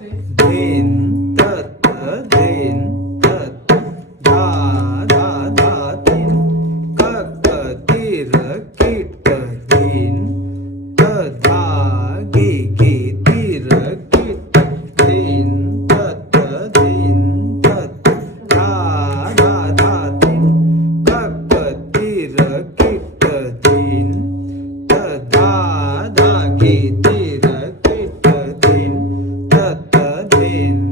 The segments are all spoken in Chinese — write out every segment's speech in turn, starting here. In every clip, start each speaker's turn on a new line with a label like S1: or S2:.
S1: Den. 对。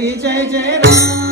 S1: 一节一节的